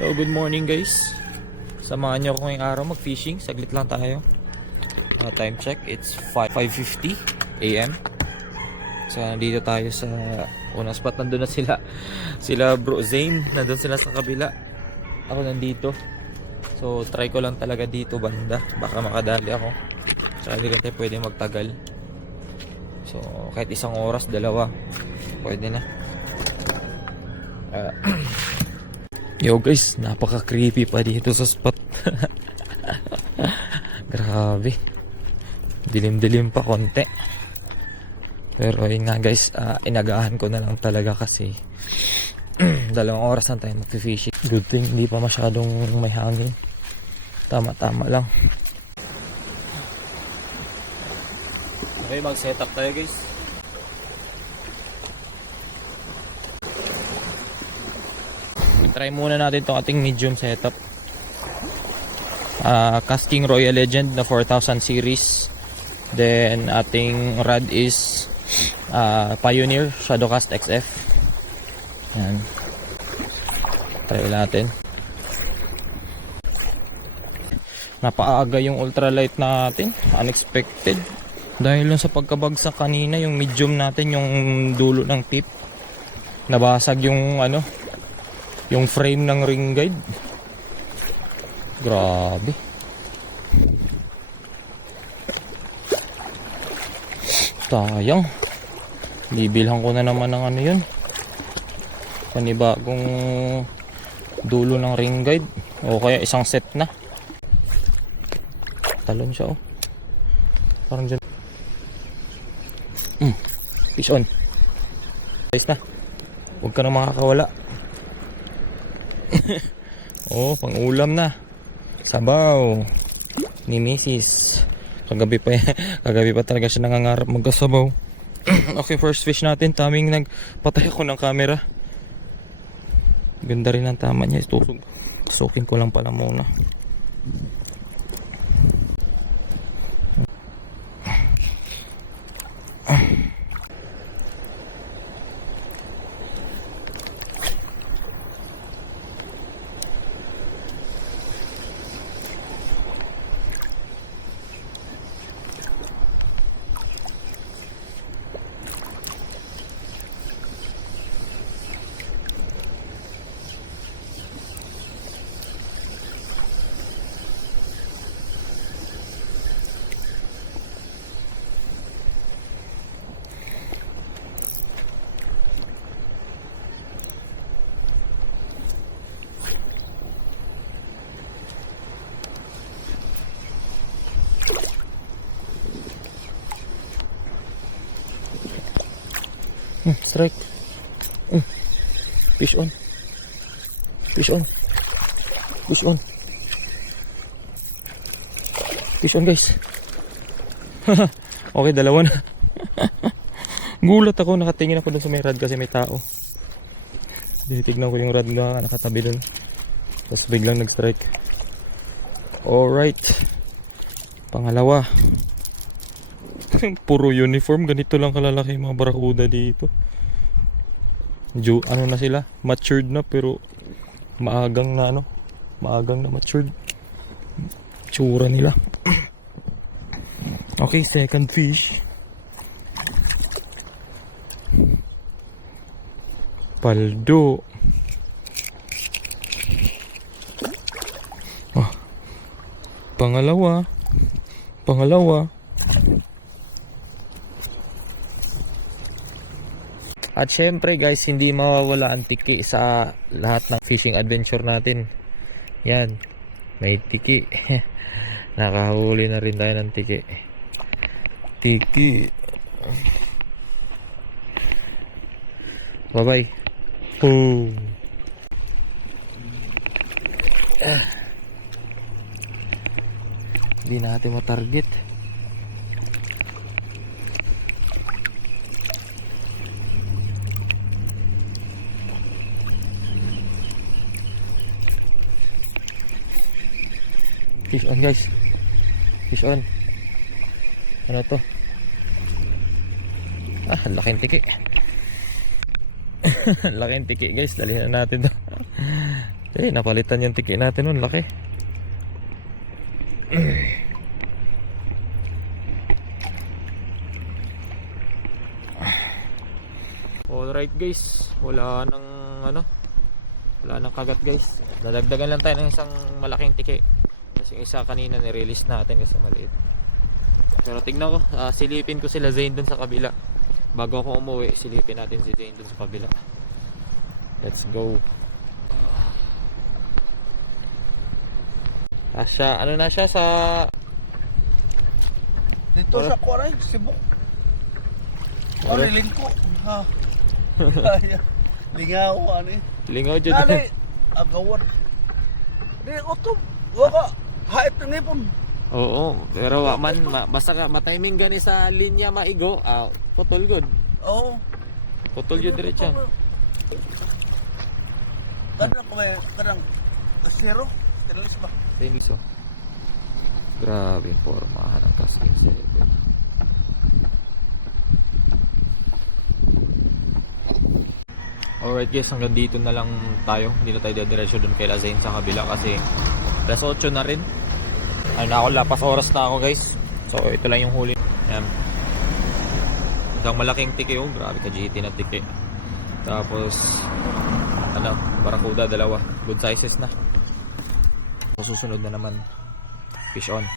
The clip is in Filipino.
So, good morning guys. Samahan nyo ako ngayong araw mag-fishing. Saglit lang tayo. Time check, it's 5:50 AM. So, nandito tayo sa unang spot. Nandun na sila. Sila Bro Zane. Nandun sila sa kabila. Ako nandito. So, try ko lang talaga dito banda. Baka makadali ako. Tsaka hindi rin tayo pwede magtagal. So, kahit isang oras, dalawa, pwede na. Yo guys, napaka creepy pa dito sa spot. Grabe. Dilim-dilim pa konti. Pero yun nga guys, inagahan ko na lang talaga kasi 2 oras lang tayo mag-fishing. Good thing hindi pa masyadong may hangin. Tama-tama lang. Okay, mag-setup tayo guys. Try muna natin itong ating medium setup. Casting Royal Legend na 4000 series. Then ating rod is Pioneer Shadowcast XF. Yan. Try natin. Napaaga yung ultralight natin. Unexpected. Dahil lang sa pagkabagsak kanina, yung medium natin, yung dulo ng tip, nabasag yung yung frame ng ring guide. Grabe. Sayang. Bibilhan ko na naman ng yun. Panibagong dulo ng ring guide. O kaya isang set na. Talon siya Parang dyan. Fish on. Guys na. Huwag ka na makakawala. Pang ulam na. Sabaw ni Mrs. Kagabi pa talaga siya nangangarap magkasabaw. Okay, first fish natin. Taming nagpatay ako ng camera. Ganda rin ang tama niya. Sukin ko lang pala muna. Strike. Fish on. Fish on. Fish on. Fish on guys. Okay, dalawa na. Gulat ako, nakatingin ako dun sa may rod kasi may tao. Tinitignan ko yung rod na nakatabi dun. Tapos biglang nag-strike. Alright. Pangalawa. Puro uniform, ganito lang kalalaki yung mga barakuda dito. Ano na sila, matured na pero maagang na matured tsura nila. Okay, second fish. Paldo. Pangalawa. At syempre guys, hindi mawawala ang tiki sa lahat ng fishing adventure natin. Yan, may tiki. Nakahuli na rin tayo ng tiki. Bye bye. Boom. Hindi natin matarget. Fish on guys. Fish on. Ano to? Laking tiki. Laking tiki guys. Dali na natin to. Napalitan yung tiki natin nun, laki. Alright guys, wala nang kagat guys. Dadagdagan lang tayo ng isang malaking tiki. Kasi yung isa kanina ni-release natin kasi maliit. Pero tignan ko, silipin ko sila Zane dun sa kabila. Bago ako umuwi, silipin natin si Zane dun sa kabila. Let's go. Ano na siya sa... Dito sa Kuwaray, Cebu. Ano? Lingko. Ha. Kaya. Lingaw, ano eh. Lingaw dyan. Dali, agawan. Di, oto. Waka, haip na ngipon. Oo, pero basta ka matiming gani sa linya maigo, putol good. Oo. Putol yun diretso. Kadang ko may, kadang, zero. Tinalis ba? Tiniso. Grabe, pormahan ng casting 7. Alright guys, hanggang dito na lang tayo. Hindi na tayo diretso dun kay Zane sa kabila kasi alas 8 na rin. Lapas oras na ako guys. So ito lang yung huli. Ayan. Isang malaking tiki, grabe ka GT na tiki. Tapos Barracuda, dalawa. Good sizes na. So susunod na naman, fish on.